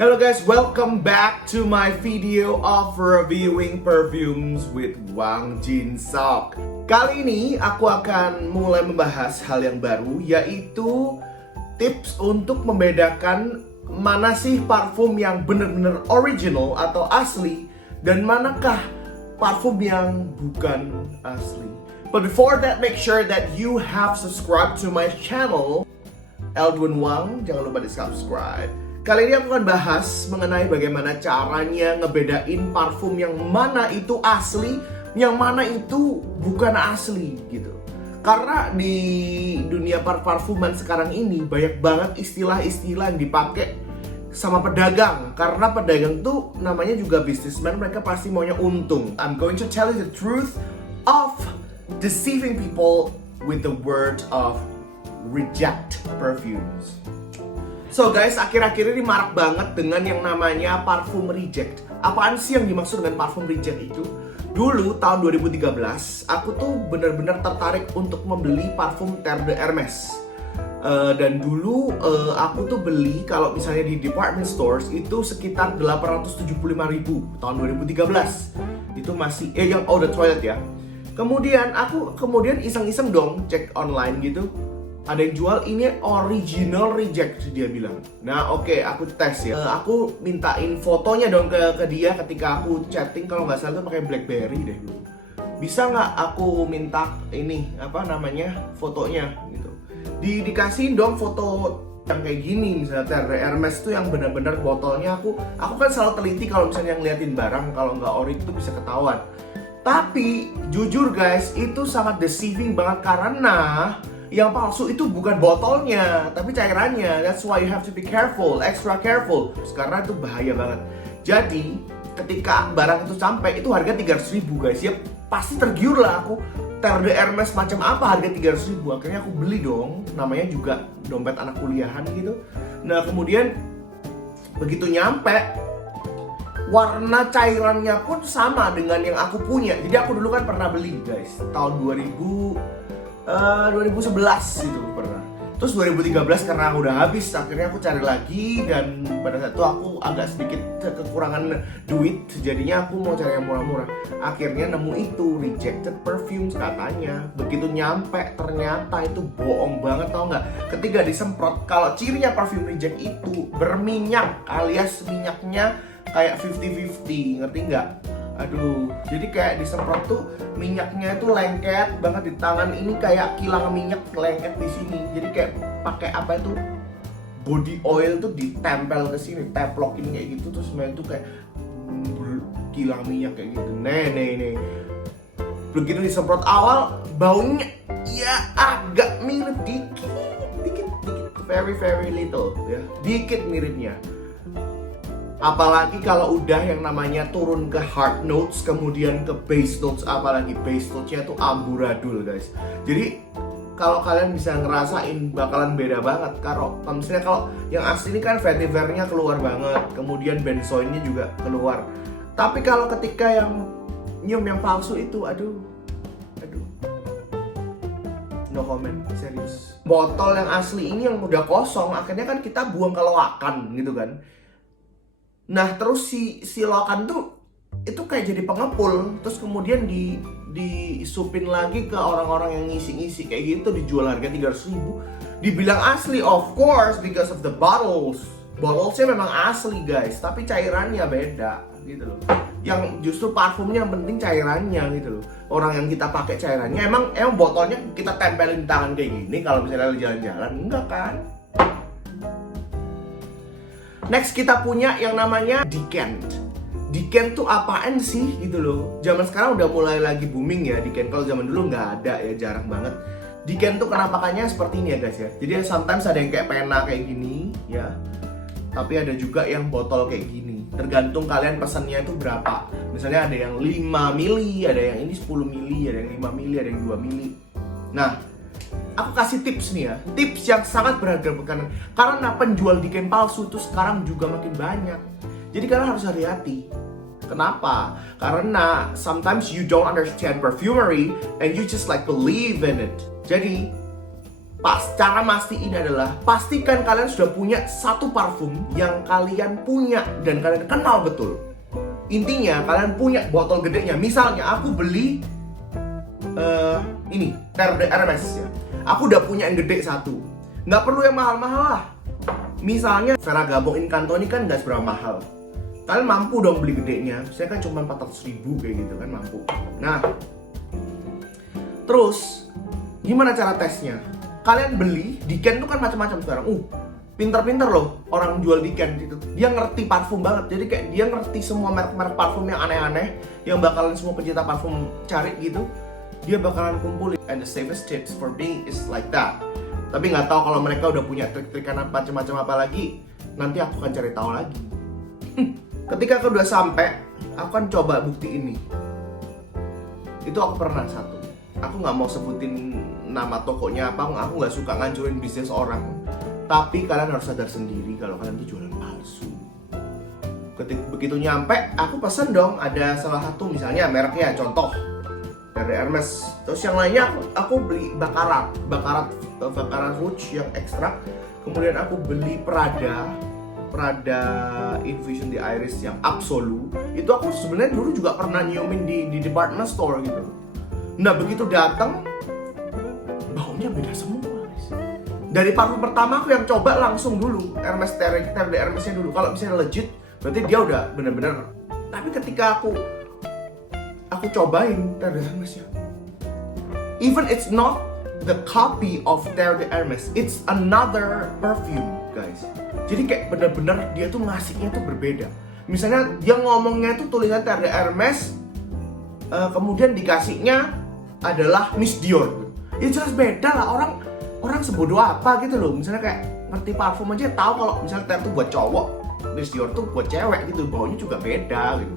Hello guys, welcome back to my video of reviewing perfumes with Wang Jin Sok. Kali ini aku akan mulai membahas hal yang baru, yaitu tips untuk membedakan mana sih parfum yang benar-benar original atau asli dan manakah parfum yang bukan asli. But before that, make sure that you have subscribed to my channel Eldwin Wang, jangan lupa di subscribe. Kali ini aku akan bahas mengenai bagaimana caranya ngebedain parfum yang mana itu asli, yang mana itu bukan asli gitu. Karena di dunia parfuman sekarang ini banyak banget istilah-istilah yang dipakai sama pedagang. Karena pedagang tuh namanya juga businessman, mereka pasti maunya untung. I'm going to tell you the truth of deceiving people with the word of reject perfumes. So guys, akhir-akhir ini marak banget dengan yang namanya parfum reject. Apaan sih yang dimaksud dengan parfum reject itu? Dulu tahun 2013, aku tuh benar-benar tertarik untuk membeli parfum Terre de Hermes. Dan dulu aku tuh beli kalau misalnya di department stores itu sekitar 875.000 tahun 2013. Itu masih yang Eau de Toilette ya. Kemudian aku iseng-iseng dong cek online gitu. Ada yang jual ini original reject, dia bilang. Nah oke, aku tes ya. Aku mintain fotonya dong ke dia ketika aku chatting, kalau nggak salah itu pakai BlackBerry deh dulu. Bisa nggak aku minta ini fotonya gitu. Dikasihin dong foto yang kayak gini, misalnya Terre Hermes tuh yang benar-benar botolnya aku kan selalu teliti kalau misalnya ngeliatin barang, kalau nggak ori itu bisa ketahuan. Tapi jujur guys, itu sangat deceiving banget karena yang palsu itu bukan botolnya, tapi cairannya. That's why you have to be careful, extra careful. Karena itu bahaya banget. Jadi, ketika barang itu sampai, itu harga 300.000 guys. Ya pasti tergiur lah aku. Terre de Hermes macam apa harga 300.000? Akhirnya aku beli dong. Namanya juga dompet anak kuliahan gitu. Nah kemudian, begitu nyampe, warna cairannya pun sama dengan yang aku punya. Jadi aku dulu kan pernah beli guys, tahun 2011 itu pernah. Terus 2013 karena udah habis, akhirnya aku cari lagi. Dan pada saat itu aku agak sedikit kekurangan duit, jadinya aku mau cari yang murah-murah. Akhirnya nemu itu rejected perfumes katanya. Begitu nyampe ternyata itu bohong banget, tau nggak? Ketika disemprot, kalau cirinya parfum reject itu berminyak alias minyaknya kayak 50-50, ngerti nggak? Aduh, jadi kayak disemprot tuh minyaknya itu lengket banget di tangan ini, kayak kilang minyak lengket di sini. Jadi kayak pakai apa itu body oil tuh ditempel ke sini, teplokin kayak gitu, terus semuanya tuh kayak kilang minyak kayak gitu. Nih. Begitu disemprot awal, baunya ya agak mirip dikit, very little ya, dikit miripnya. Apalagi kalau udah yang namanya turun ke hard notes, kemudian ke base notes, apalagi base notes-nya tuh amburadul guys. Jadi kalau kalian bisa ngerasain bakalan beda banget. Misalnya kalau yang asli ini kan vetiver-nya keluar banget, kemudian benzoinnya juga keluar. Tapi kalau ketika yang nyium yang palsu itu, aduh, no comment, serius. Botol yang asli ini yang udah kosong, akhirnya kan kita buang ke loakan gitu kan. Nah terus si loakan tuh itu kayak jadi pengepul, terus kemudian disupin lagi ke orang-orang yang ngisi-ngisi kayak gitu, dijual harga 300.000. Dibilang asli, of course, because of the bottles. Bottlesnya memang asli guys, tapi cairannya beda gitu loh. Yang justru parfumnya yang penting cairannya gitu loh. Orang yang kita pakai cairannya, emang botolnya kita tempelin di tangan kayak gini kalau misalnya jalan-jalan, enggak kan? Next kita punya yang namanya Decant. Decant tuh apaan sih gitu loh. Zaman sekarang udah mulai lagi booming ya Decant. Kalau zaman dulu nggak ada ya, jarang banget. Decant tuh penampakannya seperti ini ya guys ya. Jadi sometimes ada yang kayak pena kayak gini ya. Tapi ada juga yang botol kayak gini. Tergantung kalian pesannya itu berapa. Misalnya ada yang 5 mili, ada yang ini 10 mili, ada yang 5 mili, ada yang 2 mili. Nah, aku kasih tips nih ya, tips yang sangat berharga karena penjual Decant palsu itu sekarang juga makin banyak. Jadi kalian harus hati-hati. Kenapa? Karena sometimes you don't understand perfumery and you just like believe in it. Jadi cara mastiin adalah pastikan kalian sudah punya satu parfum yang kalian punya dan kalian kenal betul. Intinya kalian punya botol gedenya. Misalnya aku beli ini Terre d'Hermès ya. Aku udah punya yang gede satu. Nggak perlu yang mahal-mahal lah. Misalnya Ferragamo Incanto ini kan nggak seberapa mahal. Kalian mampu dong beli gedenya. Saya kan cuma 400.000 kayak gitu kan, mampu. Nah, terus gimana cara tesnya? Kalian beli, Diken tuh kan macam-macam sekarang. Pinter-pinter loh orang jual Diken gitu. Dia ngerti parfum banget. Jadi kayak dia ngerti semua merek-merek parfum yang aneh-aneh yang bakalan semua pencinta parfum cari gitu. Dia bakalan kumpulin. And the safest tips for me is like that. Tapi nggak tahu kalau mereka udah punya trik-trikan macam-macam apa lagi. Nanti aku akan cari tahu lagi. Ketika aku udah sampai, aku akan coba bukti ini. Itu aku pernah satu. Aku nggak mau sebutin nama tokonya apa, aku nggak suka ngancurin bisnis orang. Tapi kalian harus sadar sendiri kalau kalian tuh jualan palsu. Ketika begitu nyampe, aku pesen dong ada salah satu misalnya mereknya, contoh dari Hermes. Terus yang lainnya aku beli Baccarat Rouge yang ekstrak. Kemudian aku beli Prada Infusion di Iris yang Absolu. Itu aku sebenarnya dulu juga pernah nyiumin di department store gitu. Nah begitu datang, baunya beda semua guys. Dari parfum pertama aku yang coba langsung dulu Hermes Terre d'Hermesnya dulu. Kalau misalnya legit, berarti dia udah bener-bener. Tapi ketika aku cobain Terre d'Hermesnya, even it's not the copy of Terre d'Hermes, it's another perfume guys. Jadi kayak bener-bener dia tuh ngasihnya tuh berbeda. Misalnya dia ngomongnya tuh tulisan Terre d'Hermes, kemudian dikasihnya adalah Miss Dior. Ya jelas beda lah, orang sebodoh apa gitu loh. Misalnya kayak ngerti parfum aja tahu kalau misalnya Terre tuh buat cowok, Miss Dior tuh buat cewek gitu, baunya juga beda gitu.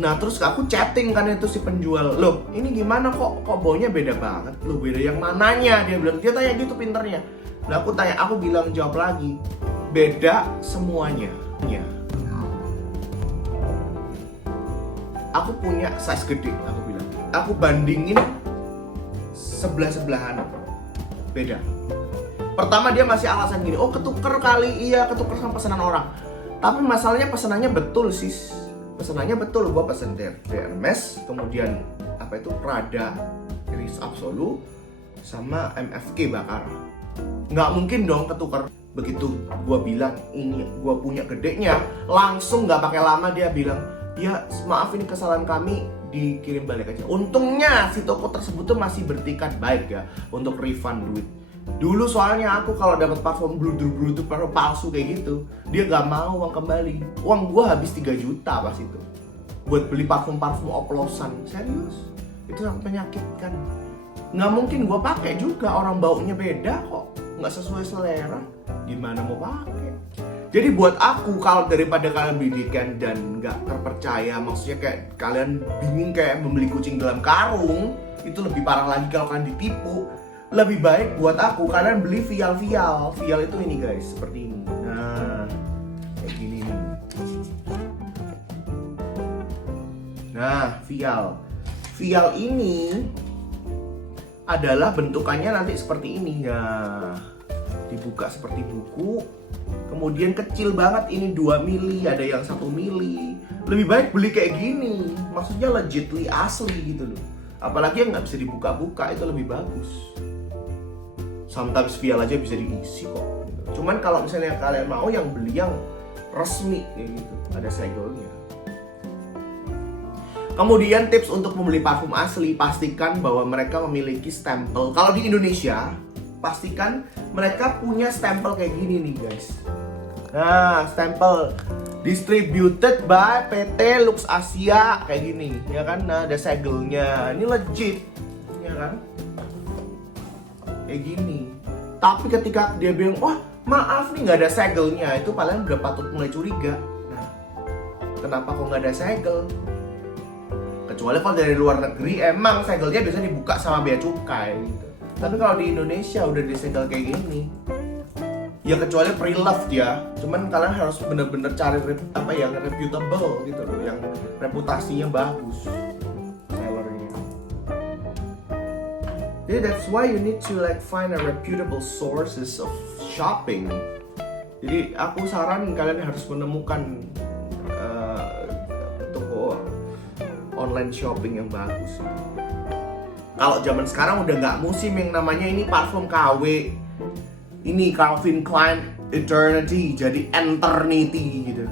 Nah terus aku chatting kan itu si penjual, loh ini gimana kok baunya beda banget, loh beda yang mananya, dia tanya gitu pinternya. Nah aku tanya, aku bilang jawab lagi, beda semuanya. Ya. Aku punya size gede, aku bilang. Aku bandingin sebelah-sebelahan, beda. Pertama dia masih alasan gini, ketuker kali, iya ketuker sama pesanan orang. Tapi masalahnya pesanannya betul sis, pesanannya betul. Gua pesen Hermes, kemudian apa itu Prada Iris Absolu sama MFK Baccarat. Nggak mungkin dong ketuker. Begitu gua bilang ini gua punya gedenya, langsung nggak pakai lama dia bilang, ya maaf ini kesalahan kami, dikirim balik aja. Untungnya si toko tersebut tuh masih bertikat baik ya untuk refund duit. Dulu soalnya aku kalau dapat parfum bludur parfum palsu kayak gitu, dia gak mau uang kembali. Uang gua habis 3 juta pas itu buat beli parfum oplosan. Serius, itu sangat menyakitkan. Nggak mungkin gua pakai juga, orang baunya beda kok, nggak sesuai selera. Gimana mau pakai? Jadi buat aku, kalau daripada kalian bidikan dan nggak terpercaya, maksudnya kayak kalian bingung kayak membeli kucing dalam karung, itu lebih parah lagi kalau kalian ditipu. Lebih baik buat aku, kalian beli vial. Vial itu ini guys, seperti ini. Nah, kayak gini nih. Nah, vial. Vial ini adalah bentukannya nanti seperti ini. Nah, dibuka seperti buku. Kemudian kecil banget, ini 2 mili, ada yang 1 mili. Lebih baik beli kayak gini, maksudnya legitly asli gitu loh. Apalagi yang nggak bisa dibuka-buka, itu lebih bagus. Sometimes vial aja bisa diisi kok gitu. Cuman kalau misalnya kalian mau yang beli yang resmi kayak gitu, ada segelnya. Kemudian tips untuk membeli parfum asli, pastikan bahwa mereka memiliki stempel. Kalau di Indonesia, pastikan mereka punya stempel kayak gini nih guys. Nah, stempel distributed by PT Lux Asia kayak gini, ya kan? Nah, ada segelnya. Ini legit, ya kan? Kayak gini. Tapi ketika dia bilang, wah maaf nih nggak ada segelnya, itu kalian udah patut mulai curiga. Nah, kenapa kok nggak ada segel? Kecuali kalau dari luar negeri, emang segelnya biasanya dibuka sama bea cukai gitu. Tapi kalau di Indonesia udah disegel kayak gini, ya kecuali pre-loved ya. Cuman kalian harus bener-bener cari apa yang reputable gitu loh, yang reputasinya bagus sellernya. Jadi that's why you need to like find a reputable sources of shopping. Jadi aku saranin kalian harus menemukan toko online shopping yang bagus. Kalau zaman sekarang udah nggak musim yang namanya ini parfum KW, ini Calvin Klein Eternity jadi Eternity gitu.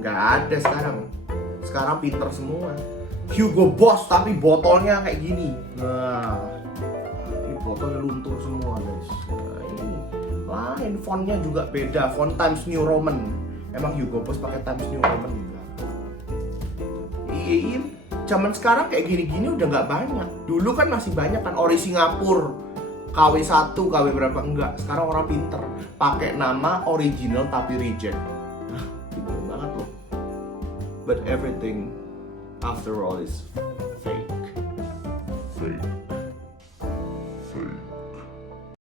Nggak ada sekarang. Sekarang pinter semua. Hugo Boss tapi botolnya kayak gini. Nah, ini botolnya luntur semua guys. Nah, ini lain, fontnya juga beda, font Times New Roman. Emang Hugo Boss pakai Times New Roman enggak? Iya, zaman sekarang kayak gini-gini udah nggak banyak. Dulu kan masih banyak kan, ori Singapura, KW1, KW berapa enggak. Sekarang orang pinter, pakai nama original tapi reject. Nah, pinter banget loh. But everything after all is fake.